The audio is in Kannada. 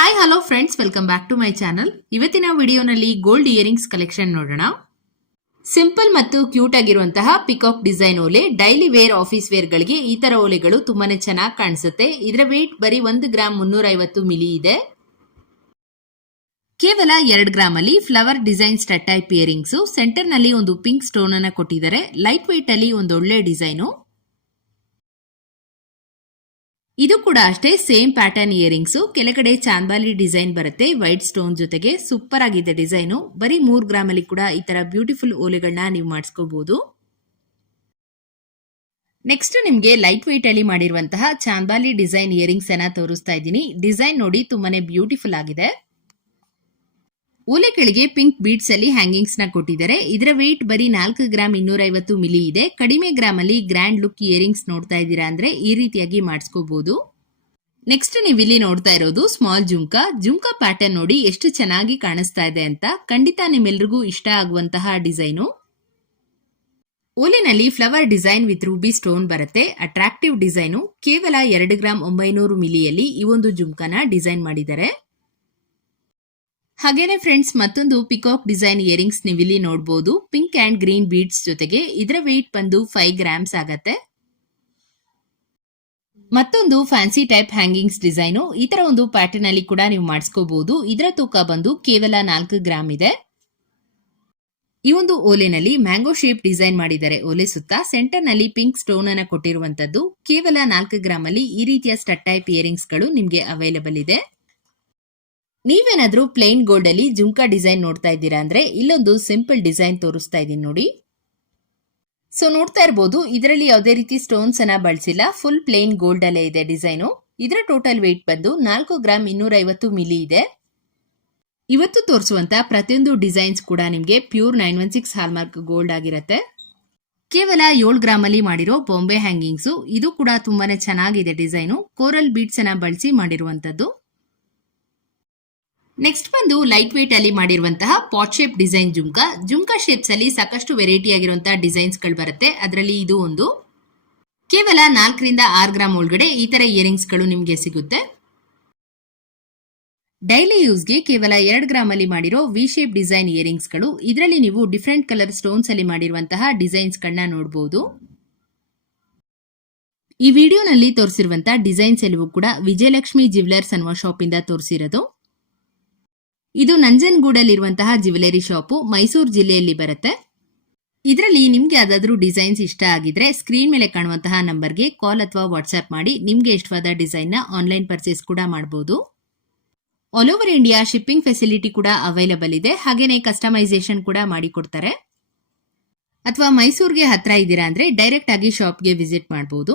Hi hello friends welcome back to my channel ಇವತ್ತಿನ ವಿಡಿಯೋನಲ್ಲಿ ಗೋಲ್ಡ್ ಇಯರಿಂಗ್ಸ್ ಕಲೆಕ್ಷನ್ ನೋಡೋಣ. ಸಿಂಪಲ್ ಮತ್ತು ಕ್ಯೂಟ್ ಆಗಿರುವಂತಹ ಪಿಕಾಕ್ ಡಿಸೈನ್ ಓಲೆ ಡೈಲಿ ವೇರ್ ಆಫೀಸ್ ವೇರ್ಗಳಿಗೆ ಈ ತರ ಓಲೆಗಳು ತುಂಬಾನೇ ಚೆನ್ನಾಗಿ ಕಾಣಿಸುತ್ತೆ. ಇದರ ವೇಟ್ ಬರೀ ಒಂದು ಗ್ರಾಮ್ ಮುನ್ನೂರ ಮಿಲಿ ಇದೆ. ಕೇವಲ ಎರಡು ಗ್ರಾಮ್ ಅಲ್ಲಿ flower design stud type earrings ಸೆಂಟರ್ನಲ್ಲಿ ಒಂದು ಪಿಂಕ್ ಸ್ಟೋನ್ ಅನ್ನ ಕೊಟ್ಟಿದ್ದಾರೆ. ಲೈಟ್ ವೇಟ್ ಅಲ್ಲಿ ಒಂದು ಒಳ್ಳೆ ಡಿಸೈನು ಇದು ಕೂಡ ಅಷ್ಟೇ ಸೇಮ್ ಪ್ಯಾಟರ್ನ್ ಇಯರಿಂಗ್ಸ್. ಕೆಳಗಡೆ ಚಾಂದಾಲಿ ಡಿಸೈನ್ ಬರುತ್ತೆ. ವೈಟ್ ಸ್ಟೋನ್ ಜೊತೆಗೆ ಸೂಪರ್ ಆಗಿದೆ ಡಿಸೈನು. ಬರೀ ಮೂರು ಗ್ರಾಮಲ್ಲಿ ಕೂಡ ಈ ತರ ಬ್ಯೂಟಿಫುಲ್ ಓಲೆಗಳನ್ನ ನೀವು ಮಾಡಿಸ್ಕೋಬಹುದು ನೆಕ್ಸ್ಟ್ ನಿಮಗೆ ಲೈಟ್ ವೈಟ್ ಅಲ್ಲಿ ಮಾಡಿರುವಂತಹ ಚಾಂದಾಲಿ ಡಿಸೈನ್ ಇಯರಿಂಗ್ಸ್ ಅನ್ನ ತೋರಿಸ್ತಾ ಇದ್ದೀನಿ. ಡಿಸೈನ್ ನೋಡಿ ತುಂಬಾನೇ ಬ್ಯೂಟಿಫುಲ್ ಆಗಿದೆ. ಓಲೆಗಳಿಗೆ ಪಿಂಕ್ ಬೀಡ್ಸ್ ಅಲ್ಲಿ ಹ್ಯಾಂಗಿಂಗ್ಸ್ನ ಕೊಟ್ಟಿದ್ದಾರೆ. ಇದರ ವೇಟ್ ಬರೀ ನಾಲ್ಕು ಗ್ರಾಮ್ ಇನ್ನೂರೈವತ್ತು ಮಿಲಿ ಇದೆ. ಕಡಿಮೆ ಗ್ರಾಮ್ ಅಲ್ಲಿ ಗ್ರ್ಯಾಂಡ್ ಲುಕ್ ಇಯರಿಂಗ್ಸ್ ನೋಡ್ತಾ ಇದ್ದೀರಾ ಅಂದ್ರೆ ಈ ರೀತಿಯಾಗಿ ಮಾಡಿಸ್ಕೋಬಹುದು ನೆಕ್ಸ್ಟ್ ನೀವು ಇಲ್ಲಿ ನೋಡ್ತಾ ಇರೋದು ಸ್ಮಾಲ್ ಜುಮ್ಕಾ. ಜುಮ್ಕಾ ಪ್ಯಾಟರ್ನ್ ನೋಡಿ ಎಷ್ಟು ಚೆನ್ನಾಗಿ ಕಾಣಿಸ್ತಾ ಇದೆ ಅಂತ ಖಂಡಿತ ನಿಮ್ಮೆಲ್ರಿಗೂ ಇಷ್ಟ ಆಗುವಂತಹ design. ಓಲಿನಲ್ಲಿ flower design with ruby stone ಬರುತ್ತೆ. Attractive design. ಕೇವಲ ಎರಡು ಗ್ರಾಮ್ ಒಂಬೈನೂರು ಮಿಲಿಯಲ್ಲಿ ಈ ಒಂದು ಜುಮ್ಕಾನ ಡಿಸೈನ್ ಮಾಡಿದ್ದಾರೆ. ಹಾಗೇನೆ ಫ್ರೆಂಡ್ಸ್ ಮತ್ತೊಂದು ಪಿಕಾಕ್ ಡಿಸೈನ್ ಇಯರಿಂಗ್ಸ್ ನೀವು ಇಲ್ಲಿ ನೋಡಬಹುದು ಪಿಂಕ್ ಅಂಡ್ ಗ್ರೀನ್ ಬೀಡ್ಸ್ ಜೊತೆಗೆ ಇದರ ವೆಯ್ಟ್ ಬಂದು ಫೈವ್ ಗ್ರಾಮ್ಸ್ ಆಗತ್ತೆ. ಮತ್ತೊಂದು ಫ್ಯಾನ್ಸಿ ಟೈಪ್ ಹ್ಯಾಂಗಿಂಗ್ಸ್ ಡಿಸೈನು ಈ ತರ ಒಂದು ಪ್ಯಾಟರ್ನ್ ಅಲ್ಲಿ ಕೂಡ ನೀವು ಮಾಡಿಸ್ಕೋಬಹುದು ಇದರ ತೂಕ ಬಂದು ಕೇವಲ ನಾಲ್ಕು ಗ್ರಾಮ್ ಇದೆ. ಈ ಒಂದು ಓಲೆನಲ್ಲಿ ಮ್ಯಾಂಗೋ ಶೇಪ್ ಡಿಸೈನ್ ಮಾಡಿದ್ದಾರೆ ಓಲೆ ಸುತ್ತ ಸೆಂಟರ್ನಲ್ಲಿ ಪಿಂಕ್ ಸ್ಟೋನ್ ಅನ್ನ ಕೊಟ್ಟಿರುವಂತದ್ದು ಕೇವಲ ನಾಲ್ಕು ಗ್ರಾಮ್ ಅಲ್ಲಿ ಈ ರೀತಿಯ ಸ್ಟಟ್ ಟೈಪ್ ಇಯರಿಂಗ್ಸ್ಗಳು ನಿಮ್ಗೆ ಅವೈಲಬಲ್ ಇದೆ. ನೀವೇನಾದ್ರೂ ಪ್ಲೇನ್ ಗೋಲ್ಡ್ ಅಲ್ಲಿ ಜುಮ್ಕಾ ಡಿಸೈನ್ ನೋಡ್ತಾ ಇದ್ದೀರಾ ಅಂದ್ರೆ ಇಲ್ಲೊಂದು ಸಿಂಪಲ್ ಡಿಸೈನ್ ತೋರಿಸ್ತಾ ಇದ್ದೀನಿ ನೋಡಿ. ಸೊ ನೋಡ್ತಾ ಇರಬಹುದು ಇದರಲ್ಲಿ ಯಾವುದೇ ರೀತಿ ಸ್ಟೋನ್ಸ್ ಅನ್ನ ಬಳಸಿಲ್ಲ. ಫುಲ್ ಪ್ಲೇನ್ ಗೋಲ್ಡ್ ಅಲ್ಲೇ ಇದೆ ಡಿಸೈನು ಇದರ ಟೋಟಲ್ ವೇಟ್ ಬಂದು ನಾಲ್ಕು ಗ್ರಾಮ್ ಇನ್ನೂರ ಮಿಲಿ ಇದೆ. ಇವತ್ತು ತೋರಿಸುವಂತ ಪ್ರತಿಯೊಂದು ಡಿಸೈನ್ಸ್ ಕೂಡ ನಿಮಗೆ pure nine one six hallmark gold ಆಗಿರುತ್ತೆ. ಕೇವಲ ಏಳು ಗ್ರಾಮ್ ಅಲ್ಲಿ ಮಾಡಿರೋ ಬಾಂಬೆ ಹ್ಯಾಂಗಿಂಗ್ಸ್ ಇದು ಕೂಡ ತುಂಬಾನೇ ಚೆನ್ನಾಗಿದೆ ಡಿಸೈನು ಕೋರಲ್ ಬೀಡ್ಸ್ ಅನ್ನ ಬಳಸಿ ಮಾಡಿರುವಂತದ್ದು. ನೆಕ್ಸ್ಟ್ ಬಂದು ಲೈಟ್ ವೇಟ್ ಅಲ್ಲಿ ಮಾಡಿರುವಂತಹ pot shape design jhumka. Jhumka shapes ಅಲ್ಲಿ ಸಾಕಷ್ಟು ವೆರೈಟಿ ಆಗಿರುವಂತಹ ಡಿಸೈನ್ಸ್ಗಳು ಬರುತ್ತೆ. ಅದರಲ್ಲಿ ಇದು ಒಂದು. ಕೇವಲ ನಾಲ್ಕರಿಂದ ಆರು ಗ್ರಾಮ್ ಒಳಗಡೆ ಈ ತರ ಇಯರಿಂಗ್ಸ್ಗಳು ನಿಮಗೆ ಸಿಗುತ್ತೆ. ಡೈಲಿ ಯೂಸ್ಗೆ ಕೇವಲ ಎರಡು ಗ್ರಾಮ್ ಅಲ್ಲಿ ಮಾಡಿರೋ ವಿ ಶೇಪ್ ಡಿಸೈನ್ ಇಯರಿಂಗ್ಸ್ಗಳು. ಇದರಲ್ಲಿ ನೀವು ಡಿಫ್ರೆಂಟ್ ಕಲರ್ ಸ್ಟೋನ್ಸ್ ಅಲ್ಲಿ ಮಾಡಿರುವಂತಹ ಡಿಸೈನ್ಸ್ ಗಳನ್ನ ನೋಡಬಹುದು ಈ ವಿಡಿಯೋನಲ್ಲಿ ತೋರಿಸಿರುವಂತಹ ಡಿಸೈನ್ಸ್ ಎಲ್ಲವೂ ಕೂಡ ವಿಜಯಲಕ್ಷ್ಮಿ ಜ್ಯುವೆಲರ್ಸ್ ಅನ್ನುವ ಶಾಪ್ ಇಂದ ತೋರಿಸಿರೋದು. ಇದು ನಂಜನಗೂಡಲ್ಲಿರುವಂತಹ ಜ್ಯುವೆಲರಿ ಶಾಪು, ಮೈಸೂರು ಜಿಲ್ಲೆಯಲ್ಲಿ ಬರುತ್ತೆ. ಇದರಲ್ಲಿ ನಿಮಗೆ ಯಾವುದಾದ್ರೂ ಡಿಸೈನ್ಸ್ ಇಷ್ಟ ಆಗಿದ್ರೆ ಸ್ಕ್ರೀನ್ ಮೇಲೆ ಕಾಣುವಂತಹ ನಂಬರ್ಗೆ ಕಾಲ್ ಅಥವಾ ವಾಟ್ಸ್ಆಪ್ ಮಾಡಿ. ನಿಮಗೆ ಇಷ್ಟವಾದ ಡಿಸೈನ್ನ ಆನ್ಲೈನ್ ಪರ್ಚೇಸ್ ಕೂಡ ಮಾಡಬಹುದು all over India shipping facility ಕೂಡ ಅವೈಲಬಲ್ ಇದೆ. ಹಾಗೇನೆ ಕಸ್ಟಮೈಸೇಷನ್ ಕೂಡ ಮಾಡಿಕೊಡ್ತಾರೆ ಅಥವಾ ಮೈಸೂರಿಗೆ ಹತ್ರ ಇದ್ದೀರಾ ಅಂದರೆ ಡೈರೆಕ್ಟ್ ಆಗಿ ಶಾಪ್ಗೆ ವಿಸಿಟ್ ಮಾಡಬಹುದು